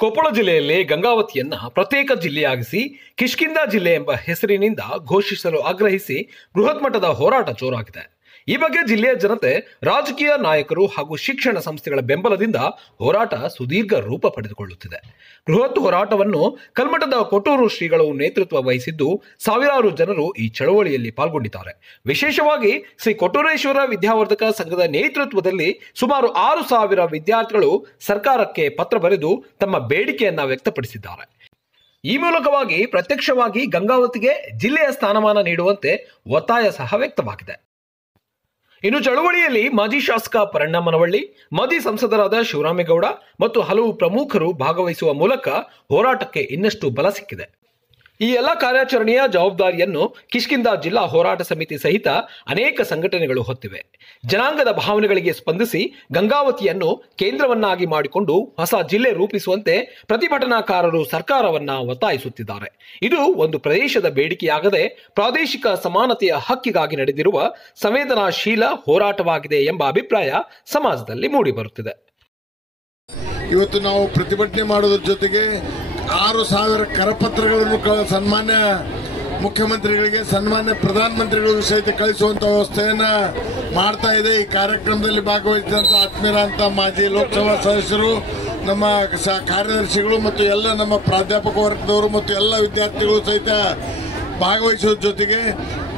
ಕೊಪ್ಪಳ ಜಿಲ್ಲೆಯಲ್ಲಿ ಗಂಗಾವತಿಯನ್ನ ಪ್ರತ್ಯೇಕ ಜಿಲ್ಲೆಯಾಗಿಸಿ ಕಿಷ್ಕಿಂಧ ಜಿಲ್ಲೆ ಎಂಬ ಹೆಸರಿನಿಂದ ಘೋಷಿಸಲು ಆಗ್ರಹಿಸಿ ಬೃಹತ್ ಮಟ್ಟದ ಹೋರಾಟ ಜೋರಾಗಿದೆ. ಈ ಬಗ್ಗೆ ಜಿಲ್ಲೆಯ ಜನತೆ, ರಾಜಕೀಯ ನಾಯಕರು ಹಾಗೂ ಶಿಕ್ಷಣ ಸಂಸ್ಥೆಗಳ ಬೆಂಬಲದಿಂದ ಹೋರಾಟ ಸುದೀರ್ಘ ರೂಪ ಪಡೆದುಕೊಳ್ಳುತ್ತಿದೆ. ಬೃಹತ್ ಹೋರಾಟವನ್ನು ಕಲ್ಮಠದ ಕೊಟ್ಟೂರು ಶ್ರೀಗಳು ನೇತೃತ್ವ ವಹಿಸಿದ್ದು ಸಾವಿರಾರು ಜನರು ಈ ಚಳವಳಿಯಲ್ಲಿ ಪಾಲ್ಗೊಂಡಿದ್ದಾರೆ. ವಿಶೇಷವಾಗಿ ಶ್ರೀ ಕೊಟ್ಟೂರೇಶ್ವರ ವಿದ್ಯಾವರ್ಧಕ ಸಂಘದ ನೇತೃತ್ವದಲ್ಲಿ ಸುಮಾರು 6,000 ವಿದ್ಯಾರ್ಥಿಗಳು ಸರ್ಕಾರಕ್ಕೆ ಪತ್ರ ಬರೆದು ತಮ್ಮ ಬೇಡಿಕೆಯನ್ನ ವ್ಯಕ್ತಪಡಿಸಿದ್ದಾರೆ. ಈ ಮೂಲಕವಾಗಿ ಪ್ರತ್ಯಕ್ಷವಾಗಿ ಗಂಗಾವತಿಗೆ ಜಿಲ್ಲೆಯ ಸ್ಥಾನಮಾನ ನೀಡುವಂತೆ ಒತ್ತಾಯ ಸಹ ವ್ಯಕ್ತವಾಗಿದೆ. ಇನ್ನು ಚಳವಳಿಯಲ್ಲಿ ಮಾಜಿ ಶಾಸಕ ಪರಣ್ಣ ಮನವಳ್ಳಿ, ಮಾಜಿ ಸಂಸದರಾದ ಶಿವರಾಮೇಗೌಡ ಮತ್ತು ಹಲವು ಪ್ರಮುಖರು ಭಾಗವಹಿಸುವ ಮೂಲಕ ಹೋರಾಟಕ್ಕೆ ಇನ್ನಷ್ಟು ಬಲ ಸಿಕ್ಕಿದೆ. ಈ ಎಲ್ಲ ಕಾರ್ಯಾಚರಣೆಯ ಜವಾಬ್ದಾರಿಯನ್ನು ಕಿಷ್ಕಿಂಧ ಜಿಲ್ಲಾ ಹೋರಾಟ ಸಮಿತಿ ಸಹಿತ ಅನೇಕ ಸಂಘಟನೆಗಳು ಹೊತ್ತಿವೆ. ಜನಾಂಗದ ಭಾವನೆಗಳಿಗೆ ಸ್ಪಂದಿಸಿ ಗಂಗಾವತಿಯನ್ನು ಕೇಂದ್ರವನ್ನಾಗಿ ಮಾಡಿಕೊಂಡು ಹೊಸ ಜಿಲ್ಲೆ ರೂಪಿಸುವಂತೆ ಪ್ರತಿಭಟನಾಕಾರರು ಸರ್ಕಾರವನ್ನ ಒತ್ತಾಯಿಸುತ್ತಿದ್ದಾರೆ. ಇದು ಒಂದು ಪ್ರದೇಶದ ಬೇಡಿಕೆಯಾಗದೆ ಪ್ರಾದೇಶಿಕ ಸಮಾನತೆಯ ಹಕ್ಕಿಗಾಗಿ ನಡೆದಿರುವ ಸಂವೇದನಾಶೀಲ ಹೋರಾಟವಾಗಿದೆ ಎಂಬ ಅಭಿಪ್ರಾಯ ಸಮಾಜದಲ್ಲಿ ಮೂಡಿಬರುತ್ತಿದೆ. ಇವತ್ತು ನಾವು ಪ್ರತಿಭಟನೆ ಮಾಡೋದ್ರ ಜೊತೆಗೆ 6,000 ಕರಪತ್ರಗಳನ್ನು ಸನ್ಮಾನ್ಯ ಮುಖ್ಯಮಂತ್ರಿಗಳಿಗೆ, ಸನ್ಮಾನ್ಯ ಪ್ರಧಾನಮಂತ್ರಿಗಳಿಗೂ ಸಹಿತ ಕಳಿಸುವಂತ ವ್ಯವಸ್ಥೆಯನ್ನ ಮಾಡ್ತಾ ಇದೆ. ಈ ಕಾರ್ಯಕ್ರಮದಲ್ಲಿ ಭಾಗವಹಿಸಿದಂತ ಆತ್ಮೀಯರಂತ ಮಾಜಿ ಲೋಕಸಭಾ ಸದಸ್ಯರು, ನಮ್ಮ ಕಾರ್ಯದರ್ಶಿಗಳು ಮತ್ತು ಎಲ್ಲ ನಮ್ಮ ಪ್ರಾಧ್ಯಾಪಕ ವರ್ಗದವರು ಮತ್ತು ಎಲ್ಲ ವಿದ್ಯಾರ್ಥಿಗಳು ಸಹಿತ ಭಾಗವಹಿಸುವ ಜೊತೆಗೆ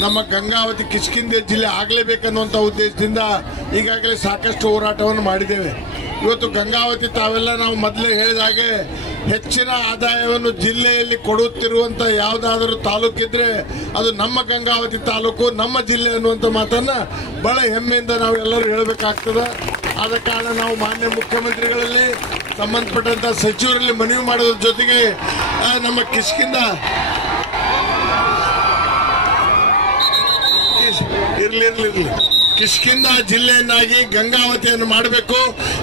ನಮ್ಮ ಗಂಗಾವತಿ ಕಿಷ್ಕಿಂಧ ಜಿಲ್ಲೆ ಆಗಲೇಬೇಕನ್ನುವಂಥ ಉದ್ದೇಶದಿಂದ ಈಗಾಗಲೇ ಸಾಕಷ್ಟು ಹೋರಾಟವನ್ನು ಮಾಡಿದ್ದೇವೆ. ಇವತ್ತು ಗಂಗಾವತಿ ತಾವೆಲ್ಲ ನಾವು ಮೊದಲೇ ಹೇಳಿದ ಹಾಗೆ ಹೆಚ್ಚಿನ ಆದಾಯವನ್ನು ಜಿಲ್ಲೆಯಲ್ಲಿ ಕೊಡುತ್ತಿರುವಂತ ಯಾವುದಾದರೂ ತಾಲೂಕಿದ್ರೆ ಅದು ನಮ್ಮ ಗಂಗಾವತಿ ತಾಲೂಕು, ನಮ್ಮ ಜಿಲ್ಲೆ ಅನ್ನುವಂಥ ಮಾತನ್ನ ಬಹಳ ಹೆಮ್ಮೆಯಿಂದ ನಾವು ಎಲ್ಲರೂ ಹೇಳಬೇಕಾಗ್ತದೆ. ಆದ ಕಾರಣ ನಾವು ಮಾನ್ಯ ಮುಖ್ಯಮಂತ್ರಿಗಳಲ್ಲಿ, ಸಂಬಂಧಪಟ್ಟಂತ ಸಚಿವರಲ್ಲಿ ಮನವಿ ಮಾಡೋದ್ರ ಜೊತೆಗೆ ನಮ್ಮ ಕಿಷ್ಕಿಂಧ ಇರ್ಲಿ ಕಿಷ್ಕಿಂಧ ಜಿಲ್ಲೆಯನ್ನಾಗಿ ಗಂಗಾವತಿಯನ್ನು ಮಾಡಬೇಕು.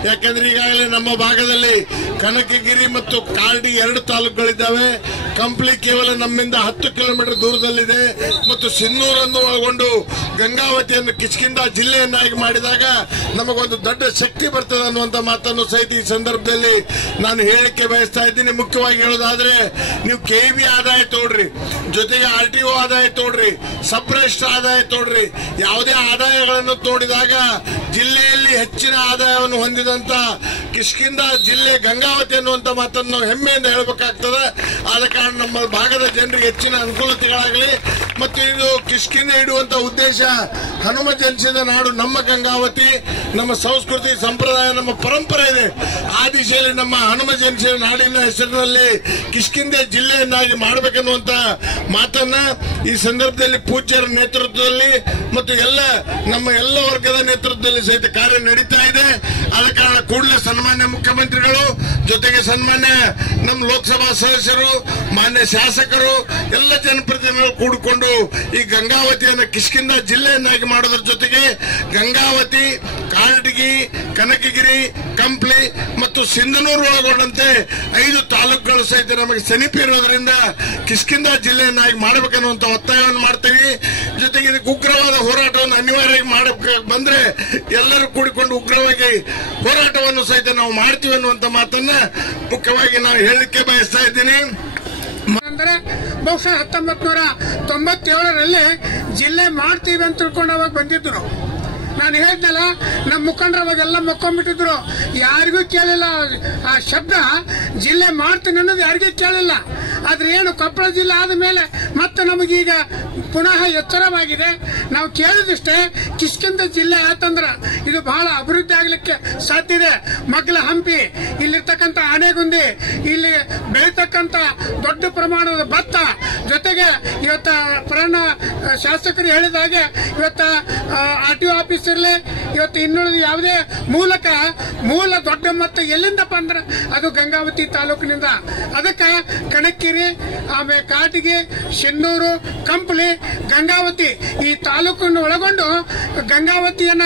ಯಾಕಂದ್ರೆ ಈಗಾಗಲೇ ನಮ್ಮ ಭಾಗದಲ್ಲಿ ಕನಕಗಿರಿ ಮತ್ತು ಕಾರ್ಡಿ 2 ತಾಲೂಕುಗಳಿದ್ದಾವೆ. ಕಂಪ್ಲಿ ಕೇವಲ ನಮ್ಮಿಂದ 10 ಕಿಲೋಮೀಟರ್ ದೂರದಲ್ಲಿದೆ ಮತ್ತು ಸಿನ್ನೂರನ್ನು ಒಳಗೊಂಡು ಗಂಗಾವತಿಯನ್ನು ಕಿಷ್ಕಿಂಧ ಜಿಲ್ಲೆಯನ್ನಾಗಿ ಮಾಡಿದಾಗ ನಮಗೊಂದು ದೊಡ್ಡ ಶಕ್ತಿ ಬರ್ತದೆ ಅನ್ನುವಂಥ ಮಾತನ್ನು ಸಹಿತ ಈ ಸಂದರ್ಭದಲ್ಲಿ ನಾನು ಹೇಳಕ್ಕೆ ಬಯಸ್ತಾ ಇದ್ದೀನಿ. ಮುಖ್ಯವಾಗಿ ಹೇಳೋದಾದ್ರೆ, ನೀವು KEB ಆದಾಯ ತೋಡ್ರಿ, ಜೊತೆಗೆ RTO ಆದಾಯ ತೋಡ್ರಿ, ಸಬ್ ರಿಜಿಸ್ಟರ್ ಆದಾಯ ತೋಡ್ರಿ, ಯಾವುದೇ ಆದಾಯಗಳನ್ನು ತೋಡಿದಾಗ ಜಿಲ್ಲೆಯಲ್ಲಿ ಹೆಚ್ಚಿನ ಆದಾಯವನ್ನು ಹೊಂದಿದಂತ ಕಿಷ್ಕಿಂಧ ಜಿಲ್ಲೆ ಗಂಗಾವತಿ ಅನ್ನುವಂಥ ಮಾತನ್ನು ಹೆಮ್ಮೆಯಿಂದ ಹೇಳಬೇಕಾಗ್ತದೆ. ಆದ ಕಾರಣ ನಮ್ಮ ಭಾಗದ ಜನರಿಗೆ ಹೆಚ್ಚಿನ ಅನುಕೂಲತೆಗಳಾಗಲಿ ಮತ್ತು ಇದು ಕಿಷ್ಕಿಂಧ ಇಡುವಂತ ಉದ್ದೇಶ, ಹನುಮ ಜನಿಸಿದ ನಾಡು ನಮ್ಮ ಗಂಗಾವತಿ, ನಮ್ಮ ಸಂಸ್ಕೃತಿ ಸಂಪ್ರದಾಯ, ನಮ್ಮ ಪರಂಪರೆ ಇದೆ. ಆ ದಿಶೆಯಲ್ಲಿ ನಮ್ಮ ಹನುಮ ಜನಿಸಿದ ನಾಡಿನ ಹೆಸರಿನಲ್ಲಿ ಕಿಷ್ಕಿಂಧ ಜಿಲ್ಲೆಯನ್ನಾಗಿ ಮಾಡಬೇಕನ್ನುವಂತ ಮಾತನ್ನ ಈ ಸಂದರ್ಭದಲ್ಲಿ ಪೂಜ್ಯರ ನೇತೃತ್ವದಲ್ಲಿ ಮತ್ತು ನಮ್ಮ ಎಲ್ಲ ವರ್ಗದ ನೇತೃತ್ವದಲ್ಲಿ ಸಹಿತ ಕಾರ್ಯ ನಡೀತಾ ಇದೆ. ಆದ ಕಾರಣ ಕೂಡಲೇ ಸನ್ಮಾನ್ಯ ಮುಖ್ಯಮಂತ್ರಿಗಳು ಜೊತೆಗೆ ಸನ್ಮಾನ್ಯ ನಮ್ಮ ಲೋಕಸಭಾ ಸದಸ್ಯರು, ಮಾನ್ಯ ಶಾಸಕರು, ಎಲ್ಲ ಜನಪ್ರತಿನಿಧಿಗಳು ಕೂಡಿಕೊಂಡು ಈ ಗಂಗಾವತಿಯನ್ನು ಕಿಷ್ಕಿಂಧ ಜಿಲ್ಲೆಯನ್ನಾಗಿ ಮಾಡೋದ್ರ ಜೊತೆಗೆ ಗಂಗಾವತಿ, ಕಾರಟಗಿ, ಕನಕಗಿರಿ, ಕಂಪ್ಲಿ ಮತ್ತು ಸಿಂಧನೂರು ಒಳಗೊಂಡಂತೆ 5 ತಾಲೂಕುಗಳು ಸಹಿತ ನಮಗೆ ಸಮೀಪ ಇರೋದ್ರಿಂದ ಕಿಷ್ಕಿಂಧ ಜಿಲ್ಲೆಯನ್ನಾಗಿ ಮಾಡಬೇಕನ್ನುವಂತ ಒತ್ತಾಯವನ್ನು ಮಾಡ್ತೀವಿ. ಜೊತೆಗೆ ಇದಕ್ಕೆ ಉಗ್ರವಾದ ಹೋರಾಟವನ್ನು ಅನಿವಾರ್ಯವಾಗಿ ಮಾಡಬೇಕು ಬಂದ್ರೆ ಎಲ್ಲರೂ ಕೂಡಿಕೊಂಡು ಉಗ್ರವಾಗಿ ಹೋರಾಟವನ್ನು ಸಹಿತ ನಾವು ಮಾಡ್ತೀವಿ ಅನ್ನುವಂತ ಮಾತನ್ನ ಮುಖ್ಯವಾಗಿ ನಾನು ಹೇಳಲಿಕ್ಕೆ ಬಯಸ್ತಾ ಇದ್ದೀನಿ. ಅಂದ್ರೆ ಬಹುಶಃ 1997ರಲ್ಲಿ ಜಿಲ್ಲೆ ಮಾಡ್ತೀವಿ ಅಂತ ತಿಳ್ಕೊಂಡು ಅವಾಗ ಬಂದಿದ್ರು. ನಾನು ಹೇಳಿದ್ನಲ್ಲ, ನಮ್ಮ ಮುಖಂಡರು ಅವಾಗೆಲ್ಲ ಮಕ್ಕೊಂಡ್ಬಿಟ್ಟಿದ್ರು, ಯಾರಿಗೂ ಕೇಳಿಲ್ಲ ಆ ಶಬ್ದ ಜಿಲ್ಲೆ ಮಾಡ್ತೀನಿ ಅನ್ನೋದು ಯಾರಿಗೂ ಕೇಳಿಲ್ಲ. ಆದ್ರೆ ಏನು ಕೊಪ್ಪಳ ಜಿಲ್ಲೆ ಆದ ಮೇಲೆ ಮತ್ತೆ ನಮಗೀಗ ಪುನಃ ಎಚ್ಚರವಾಗಿದೆ. ನಾವು ಕೇಳಿದಿಷ್ಟೇ, ಕಿಷ್ಕಿಂಧ ಜಿಲ್ಲೆ ಆತಂದ್ರ ಇದು ಬಹಳ ಅಭಿವೃದ್ಧಿ ಆಗ್ಲಿಕ್ಕೆ ಸಾಧ್ಯ ಇದೆ. ಮಗ್ಲ ಹಂಪಿ, ಇಲ್ಲಿರ್ತಕ್ಕಂಥ ಆನೆಗುಂದಿ, ಇಲ್ಲಿ ಬೆಳೀತಕ್ಕಂಥ ದೊಡ್ಡ ಪ್ರಮಾಣದ ಭತ್ತ, ಜೊತೆಗೆ ಇವತ್ತ ಪರಣ್ಣ ಶಾಸಕರು ಹೇಳಿದ ಹಾಗೆ ಇವತ್ತ RTO ಆಫೀಸ್ ಇರಲಿ, ಇವತ್ತು ಇನ್ನುಳಿದ ಯಾವುದೇ ಮೂಲ ದೊಡ್ಡ ಮೊತ್ತ ಎಲ್ಲಿಂದಪ್ಪ ಅಂದ್ರೆ ಅದು ಗಂಗಾವತಿ ತಾಲೂಕಿನಿಂದ. ಅದಕ್ಕೆ ಕನಕಗಿರಿ, ಆಮೇಲೆ ಕಾಟಿಗೆ, ಶಿನ್ನೂರು, ಕಂಪ್ಲಿ, ಗಂಗಾವತಿ ಈ ತಾಲೂಕನ್ನು ಒಳಗೊಂಡು ಗಂಗಾವತಿಯನ್ನ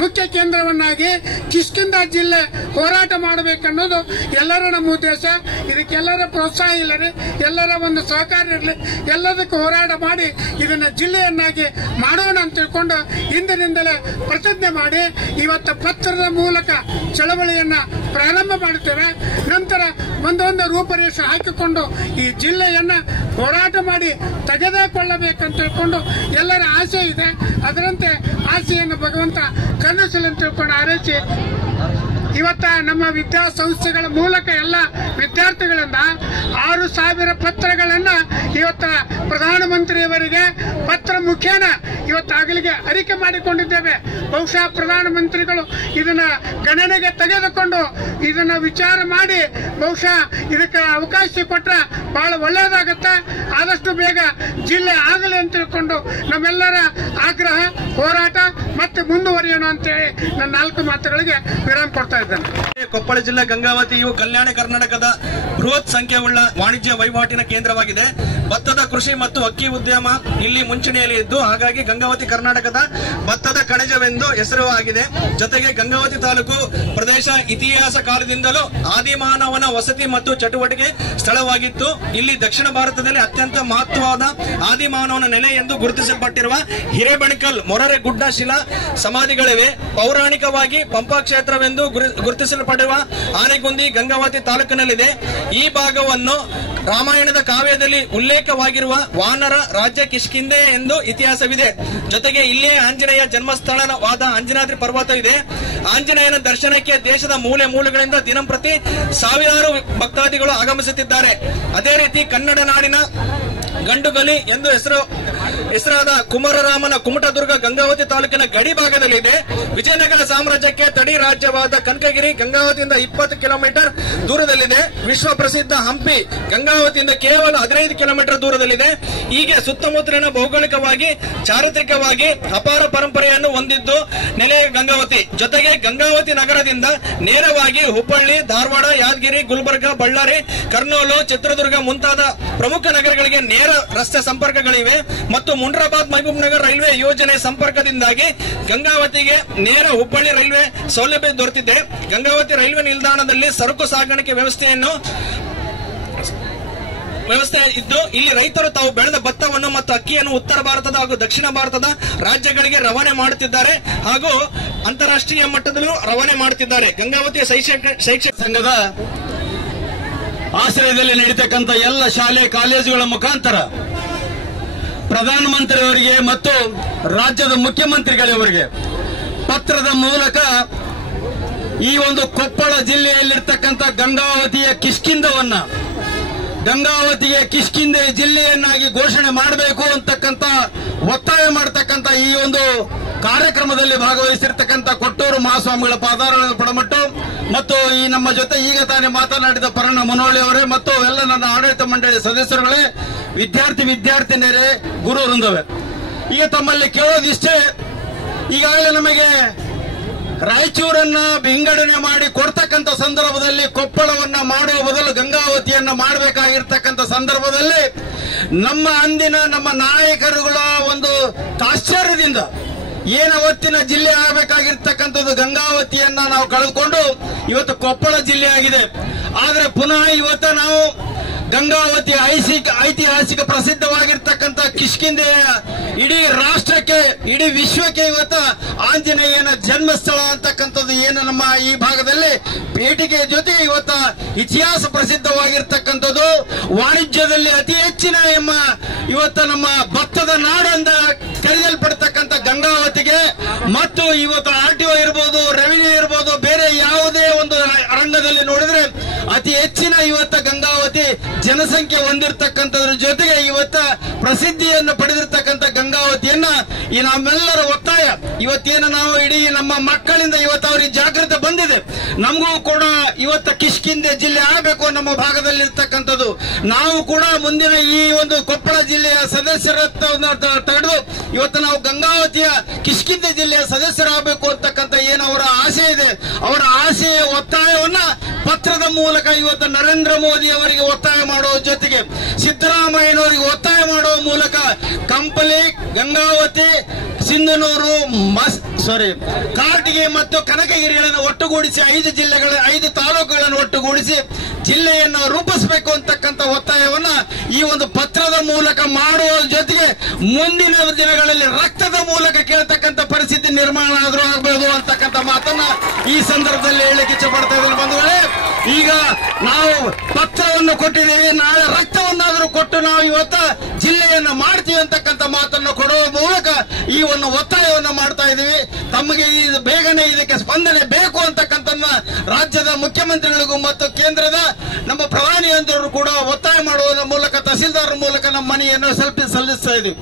ಮುಖ್ಯ ಕೇಂದ್ರವನ್ನಾಗಿ ಕಿಷ್ಕಿಂಧ ಜಿಲ್ಲೆ ಹೋರಾಟ ಮಾಡಬೇಕನ್ನೋದು ಎಲ್ಲರ ನಮ್ಮ ಉದ್ದೇಶ. ಇದಕ್ಕೆಲ್ಲರ ಪ್ರೋತ್ಸಾಹ ಇಲ್ಲರಿ, ಎಲ್ಲರ ಒಂದು ಸಹಕಾರ ಇರಲಿ, ಎಲ್ಲದಕ್ಕೂ ಹೋರಾಟ ಮಾಡಿ ಇದನ್ನ ಜಿಲ್ಲೆಯನ್ನಾಗಿ ಮಾಡೋಣ ಅಂತ ತಿಳ್ಕೊಂಡು ಇಂದಿನಿಂದಲೇ ಪ್ರತಿಜ್ಞೆ ಮಾಡಿ ಮಾಡಿ ಇವತ್ತು ಪತ್ರದ ಮೂಲಕ ಚಳವಳಿಯನ್ನ ಪ್ರಾರಂಭ ಮಾಡುತ್ತೇವೆ. ನಂತರ ಒಂದೊಂದು ರೂಪರೇಷೆ ಹಾಕಿಕೊಂಡು ಈ ಜಿಲ್ಲೆಯನ್ನ ಹೋರಾಟ ಮಾಡಿ ತೆಗೆದುಕೊಳ್ಳಬೇಕಂತ ತಿಳ್ಕೊಂಡು ಎಲ್ಲರ ಆಸೆ ಇದೆ. ಅದರಂತೆ ಆಸೆಯನ್ನು ಭಗವಂತ ಕರುಣಿಸಲಿ ಅಂತ ತಿಳ್ಕೊಂಡು ಹಾರೈಸಿ ಇವತ್ತ ನಮ್ಮ ವಿದ್ಯಾಸಂಸ್ಥೆಗಳ ಮೂಲಕ ಎಲ್ಲ ವಿದ್ಯಾರ್ಥಿಗಳಿಂದ 6,000 ಪತ್ರಗಳನ್ನ ಇವತ್ತ ಪ್ರಧಾನಮಂತ್ರಿಯವರಿಗೆ ಪತ್ರ ಮುಖೇನ ಇವತ್ತಾಗಲಿಗೆ ಅರಿಕೆ ಮಾಡಿಕೊಂಡಿದ್ದೇವೆ. ಬಹುಶಃ ಪ್ರಧಾನಮಂತ್ರಿಗಳು ಇದನ್ನ ಗಣನೆಗೆ ತೆಗೆದುಕೊಂಡು ಇದನ್ನ ವಿಚಾರ ಮಾಡಿ ಬಹುಶಃ ಇದಕ್ಕೆ ಅವಕಾಶ ಕೊಟ್ರೆ ಬಹಳ ಒಳ್ಳೆಯದಾಗುತ್ತೆ. ಆದಷ್ಟು ಬೇಗ ಜಿಲ್ಲೆ ಆಗಲಿ ಅಂತ ತಿಳ್ಕೊಂಡು ನಮ್ಮೆಲ್ಲರ ಆಗ್ರಹ ಹೋರಾಟ ಮತ್ತೆ ಮುಂದುವರಿಯೋಣ ಅಂತೇಳಿ ನನ್ನ 4 ಮಾತುಗಳಿಗೆ ವಿರಾಮ ಕೊಡ್ತಾ ಇದ್ದೇನೆ. ಕೊಪ್ಪಳ ಜಿಲ್ಲೆ ಗಂಗಾವತಿಯು ಕಲ್ಯಾಣ ಕರ್ನಾಟಕದ ಬೃಹತ್ ಸಂಖ್ಯೆಯುಳ್ಳ ವಾಣಿಜ್ಯ ವಹಿವಾಟಿನ ಕೇಂದ್ರವಾಗಿದೆ. ಭತ್ತದ ಕೃಷಿ ಮತ್ತು ಅಕ್ಕಿ ಉದ್ಯಮ ಇಲ್ಲಿ ಮುಂಚೂಣಿಯಲ್ಲಿ ಇದ್ದು ಹಾಗಾಗಿ ಗಂಗಾವತಿ ಕರ್ನಾಟಕದ ಭತ್ತದ ಕಣಜವೆಂದು ಹೆಸರುವಾಗಿದೆ. ಜೊತೆಗೆ ಗಂಗಾವತಿ ತಾಲೂಕು ಪ್ರದೇಶ ಇತಿಹಾಸ ಕಾಲದಿಂದಲೂ ಆದಿಮಾನವನ ವಸತಿ ಮತ್ತು ಚಟುವಟಿಕೆ ಸ್ಥಳವಾಗಿತ್ತು. ಇಲ್ಲಿ ದಕ್ಷಿಣ ಭಾರತದಲ್ಲಿ ಅತ್ಯಂತ ಮಹತ್ವವಾದ ಆದಿಮಾನವನ ನೆಲೆ ಎಂದು ಗುರುತಿಸಲ್ಪಟ್ಟಿರುವ ಹಿರೇಬೆಣಕಲ್ ಮೊರರೆ ಗುಡ್ಡ ಶಿಲಾ ಸಮಾಧಿಗಳಿವೆ. ಪೌರಾಣಿಕವಾಗಿ ಪಂಪಾ ಕ್ಷೇತ್ರವೆಂದು ಗುರುತಿಸಲ್ಪಟ್ಟಿರುವ ಆನೆಗುಂದಿ ಗಂಗಾವತಿ ತಾಲೂಕಿನಲ್ಲಿದೆ. ಈ ಭಾಗವನ್ನು ರಾಮಾಯಣದ ಕಾವ್ಯದಲ್ಲಿ ಉಲ್ಲೇಖವಾಗಿರುವ ವಾನರ ರಾಜ್ಯ ಕಿಷ್ಕಿಂಧೆ ಎಂದು ಇತಿಹಾಸವಿದೆ. ಜೊತೆಗೆ ಇಲ್ಲೇ ಆಂಜನೇಯ ಜನ್ಮಸ್ಥಳವಾದ ಅಂಜನಾದ್ರಿ ಪರ್ವತ ಇದೆ. ಆಂಜನೇಯನ ದರ್ಶನಕ್ಕೆ ದೇಶದ ಮೂಲೆ ಮೂಲೆಗಳಿಂದ ದಿನಂಪ್ರತಿ ಸಾವಿರಾರು ಭಕ್ತಾದಿಗಳು ಆಗಮಿಸುತ್ತಿದ್ದಾರೆ. ಅದೇ ರೀತಿ ಕನ್ನಡ ನಾಡಿನ ಗಂಡುಗಲಿ ಎಂದು ಹೆಸರಾದ ಕುಮಾರರಾಮನ ಕುಮಟದುರ್ಗ ಗಂಗಾವತಿ ತಾಲೂಕಿನ ಗಡಿ ಭಾಗದಲ್ಲಿದೆ. ವಿಜಯನಗರ ಸಾಮ್ರಾಜ್ಯಕ್ಕೆ ತಡಿ ರಾಜ್ಯವಾದ ಕನಕಗಿರಿ ಗಂಗಾವತಿಯಿಂದ 20 ಕಿಲೋಮೀಟರ್ ದೂರದಲ್ಲಿದೆ. ವಿಶ್ವ ಪ್ರಸಿದ್ಧ ಹಂಪಿ ಗಂಗಾವತಿಯಿಂದ ಕೇವಲ 15 ಕಿಲೋಮೀಟರ್ ದೂರದಲ್ಲಿದೆ. ಹೀಗೆ ಸುತ್ತಮುತ್ತಲಿನ ಭೌಗೋಳಿಕವಾಗಿ ಚಾರಿತ್ರಿಕವಾಗಿ ಅಪಾರ ಪರಂಪರೆಯನ್ನು ಹೊಂದಿದ್ದು ನೆಲೆಯ ಗಂಗಾವತಿ. ಜೊತೆಗೆ ಗಂಗಾವತಿ ನಗರದಿಂದ ನೇರವಾಗಿ ಹುಬ್ಬಳ್ಳಿ, ಧಾರವಾಡ, ಯಾದಗಿರಿ, ಗುಲ್ಬರ್ಗ, ಬಳ್ಳಾರಿ, ಕರ್ನೂಲು, ಚಿತ್ರದುರ್ಗ ಮುಂತಾದ ಪ್ರಮುಖ ನಗರಗಳಿಗೆ ನೇರ ರಸ್ತೆ ಸಂಪರ್ಕಗಳಿವೆ ಮತ್ತು ಮುಂಡ್ರಾಬಾದ್ ಮಹಬೂಬ್ ನಗರ್ ರೈಲ್ವೆ ಯೋಜನೆ ಸಂಪರ್ಕದಿಂದಾಗಿ ಗಂಗಾವತಿಗೆ ನೇರ ಹುಬ್ಬಳ್ಳಿ ರೈಲ್ವೆ ಸೌಲಭ್ಯ ದೊರೆತಿದೆ. ಗಂಗಾವತಿ ರೈಲ್ವೆ ನಿಲ್ದಾಣದಲ್ಲಿ ಸರಕು ಸಾಗಾಣಿಕೆ ವ್ಯವಸ್ಥೆ ಇದ್ದು ಇಲ್ಲಿ ರೈತರು ತಾವು ಬೆಳೆದ ಭತ್ತವನ್ನು ಮತ್ತು ಅಕ್ಕಿಯನ್ನು ಉತ್ತರ ಭಾರತದ ಹಾಗೂ ದಕ್ಷಿಣ ಭಾರತದ ರಾಜ್ಯಗಳಿಗೆ ರವಾನೆ ಮಾಡುತ್ತಿದ್ದಾರೆ ಹಾಗೂ ಅಂತಾರಾಷ್ಟ್ರೀಯ ಮಟ್ಟದಲ್ಲೂ ರವಾನೆ ಮಾಡುತ್ತಿದ್ದಾರೆ. ಗಂಗಾವತಿಯ ಶೈಕ್ಷಣಿಕ ಸಂಘದ ಆಶ್ರಯದಲ್ಲಿ ನಡೀತಕ್ಕಂಥ ಎಲ್ಲ ಶಾಲೆ ಕಾಲೇಜುಗಳ ಮುಖಾಂತರ ಪ್ರಧಾನಮಂತ್ರಿಯವರಿಗೆ ಮತ್ತು ರಾಜ್ಯದ ಮುಖ್ಯಮಂತ್ರಿಗಳವರಿಗೆ ಪತ್ರದ ಮೂಲಕ ಈ ಒಂದು ಕೊಪ್ಪಳ ಜಿಲ್ಲೆಯಲ್ಲಿರ್ತಕ್ಕಂಥ ಗಂಗಾವತಿಯ ಕಿಷ್ಕಿಂಧವನ್ನ ಗಂಗಾವತಿಗೆ ಕಿಷ್ಕಿಂಧೆ ಜಿಲ್ಲೆಯನ್ನಾಗಿ ಘೋಷಣೆ ಮಾಡಬೇಕು ಅಂತಕ್ಕಂಥ ಒತ್ತಾಯ ಮಾಡತಕ್ಕಂಥ ಈ ಒಂದು ಕಾರ್ಯಕ್ರಮದಲ್ಲಿ ಭಾಗವಹಿಸಿರ್ತಕ್ಕಂಥ ಕೊಟ್ಟೂರು ಮಹಾಸ್ವಾಮಿಗಳ ಪಾದಾರಗಳನ್ನು ಪಡಮಟ್ಟು ಮತ್ತು ಈ ನಮ್ಮ ಜೊತೆ ಈಗ ತಾನೇ ಮಾತನಾಡಿದ ಪರಣ ಮುನೋಳಿ ಅವರೇ ಮತ್ತು ಎಲ್ಲ ನನ್ನ ಆಡಳಿತ ಮಂಡಳಿ ಸದಸ್ಯರುಗಳೇ, ವಿದ್ಯಾರ್ಥಿನಿಯರೇ, ಗುರು ವೃಂದವೇ, ಈಗ ತಮ್ಮಲ್ಲಿ ಕೇಳೋದಿಷ್ಟೇ. ಈಗಾಗಲೇ ನಮಗೆ ರಾಯಚೂರನ್ನ ವಿಂಗಡಣೆ ಮಾಡಿ ಕೊಡ್ತಕ್ಕಂಥ ಸಂದರ್ಭದಲ್ಲಿ ಕೊಪ್ಪಳವನ್ನ ಮಾಡುವ ಬದಲು ಗಂಗಾವತಿಯನ್ನ ಮಾಡಬೇಕಾಗಿರ್ತಕ್ಕಂಥ ಸಂದರ್ಭದಲ್ಲಿ ನಮ್ಮ ನಾಯಕರುಗಳ ಒಂದು ತಾಶ್ಚರ್ಯದಿಂದ ಅವತ್ತಿನ ಜಿಲ್ಲೆ ಆಗಬೇಕಾಗಿರ್ತಕ್ಕಂಥದ್ದು ಗಂಗಾವತಿಯನ್ನ ನಾವು ಕಳೆದುಕೊಂಡು ಇವತ್ತು ಕೊಪ್ಪಳ ಜಿಲ್ಲೆ ಆಗಿದೆ. ಆದರೆ ಪುನಃ ಇವತ್ತು ನಾವು ಗಂಗಾವತಿ ಐತಿಹಾಸಿಕ ಪ್ರಸಿದ್ಧವಾಗಿರ್ತಕ್ಕಂಥ ಕಿಷ್ಕಿಂಧೆಯ ಇಡೀ ರಾಷ್ಟ್ರಕ್ಕೆ, ಇಡೀ ವಿಶ್ವಕ್ಕೆ ಇವತ್ತು ಆಂಜನೇಯನ ಜನ್ಮಸ್ಥಳ ಅಂತಕ್ಕಂಥದ್ದು ಏನು ನಮ್ಮ ಈ ಭಾಗದಲ್ಲಿ ಪೇಟಿಗೆ ಜೊತೆ ಇವತ್ತು ಇತಿಹಾಸ ಪ್ರಸಿದ್ಧವಾಗಿರ್ತಕ್ಕಂಥದ್ದು, ವಾಣಿಜ್ಯದಲ್ಲಿ ಅತಿ ಹೆಚ್ಚಿನ ಇವತ್ತು ನಮ್ಮ ಭತ್ತದ ನಾಡಂದ ಕರೆಯಲ್ಪಡ್ತಕ್ಕಂಥ ಗಂಗಾವತಿಗೆ ಮತ್ತು ಇವತ್ತು RTO ಇರ್ಬೋದು, ರೆವಿನ್ಯೂ ಇರ್ಬೋದು, ಬೇರೆ ಯಾವುದೇ ಒಂದು ರಂಗದಲ್ಲಿ ನೋಡಿದ್ರೆ ಅತಿ ಹೆಚ್ಚಿನ ಇವತ್ತು ಗಂಗಾವತಿ ಜನಸಂಖ್ಯೆ ಹೊಂದಿರತಕ್ಕಂಥದ್ರ ಜೊತೆಗೆ ಇವತ್ತ ಪ್ರಸಿದ್ಧಿಯನ್ನು ಪಡೆದಿರ್ತಕ್ಕಂಥ ಗಂಗಾವತಿಯನ್ನ ಈ ನಮ್ಮೆಲ್ಲರ ಒತ್ತಾಯ ಇವತ್ತೇನು ನಾವು ಇಡೀ ನಮ್ಮ ಮಕ್ಕಳಿಂದ ಇವತ್ತು ಅವರಿಗೆ ಜಾಗೃತಿ ಬಂದಿದೆ. ನಮಗೂ ಕೂಡ ಇವತ್ತು ಕಿಷ್ಕಿಂಧೆ ಜಿಲ್ಲೆ ಆಗಬೇಕು ನಮ್ಮ ಭಾಗದಲ್ಲಿರ್ತಕ್ಕಂಥದ್ದು. ನಾವು ಕೂಡ ಮುಂದಿನ ಈ ಒಂದು ಕೊಪ್ಪಳ ಜಿಲ್ಲೆಯ ಸದಸ್ಯರ ತಡೆದು ಇವತ್ತು ನಾವು ಗಂಗಾವತಿಯ ಕಿಷ್ಕಿಂಧೆ ಜಿಲ್ಲೆಯ ಸದಸ್ಯರಾಗಬೇಕು ಅಂತಕ್ಕಂಥ ಏನು ಅವರ ಆಸೆ ಇದೆ, ಅವರ ಆಸೆಯ ಒತ್ತಾಯವನ್ನ ಪತ್ರದ ಮೂಲಕ ಇವತ್ತು ನರೇಂದ್ರ ಮೋದಿ ಅವರಿಗೆ ಒತ್ತಾಯ ಮಾಡುವ ಜೊತೆಗೆ ಸಿದ್ದರಾಮಯ್ಯನವರಿಗೆ ಒತ್ತಾಯ ಮಾಡುವ ಮೂಲಕ ಕಂಪಲಿ, ಗಂಗಾವತಿ, ಸಿಂಧನೂರು ಕಾರಟಗಿ ಮತ್ತು ಕನಕಗಿರಿಗಳನ್ನು ಒಟ್ಟುಗೂಡಿಸಿ 5 ತಾಲೂಕುಗಳನ್ನು ಒಟ್ಟುಗೂಡಿಸಿ ಜಿಲ್ಲೆಯನ್ನು ರೂಪಿಸಬೇಕು ಅಂತಕ್ಕಂಥ ಒತ್ತಾಯವನ್ನ ಈ ಒಂದು ಪತ್ರದ ಮೂಲಕ ಮಾಡುವ ಜೊತೆಗೆ ಮುಂದಿನ ದಿನಗಳಲ್ಲಿ ರಕ್ತದ ಮೂಲಕ ಕೇಳತಕ್ಕಂಥ ಪರಿಸ್ಥಿತಿ ನಿರ್ಮಾಣ ಆದ್ರೂ ಆಗಬಹುದು ಅಂತಕ್ಕಂಥ ಮಾತನ್ನ ಈ ಸಂದರ್ಭದಲ್ಲಿ ಹೇಳಲಿಕ್ಕೆ ಇಚ್ಛಪಡ್ತಾ ಇದ್ದೀನಿ ಬಂಧುಗಳೇ. ಈಗ ನಾವು ಪತ್ರವನ್ನು ಕೊಟ್ಟಿದ್ದೇವೆ, ನಾಳೆ ರಕ್ತವನ್ನಾದರೂ ಕೊಟ್ಟು ನಾವು ಇವತ್ತು ಜಿಲ್ಲೆಯನ್ನು ಮಾಡ್ತೀವಿ ಅಂತಕ್ಕಂಥ ಮಾತನ್ನು ಕೊಡುವ ಮೂಲಕ ಈ ಒಂದು ಒತ್ತಾಯವನ್ನು ಮಾಡ್ತಾ ಇದ್ದೀವಿ. ತಮಗೆ ಬೇಗನೆ ಇದಕ್ಕೆ ಸ್ಪಂದನೆ ಬೇಕು ಅಂತಕ್ಕಂಥ ರಾಜ್ಯದ ಮುಖ್ಯಮಂತ್ರಿಗಳಿಗೂ ಮತ್ತು ಕೇಂದ್ರದ ನಮ್ಮ ಪ್ರಧಾನಿಯಂತರು ಕೂಡ ಒತ್ತಾಯ ಮಾಡುವುದರ ಮೂಲಕ ತಹಸೀಲ್ದಾರ್ ಮೂಲಕ ನಮ್ಮ ಮನವಿಯನ್ನು ಸಲ್ಲಿಸ್ತಾ ಇದ್ದೀವಿ.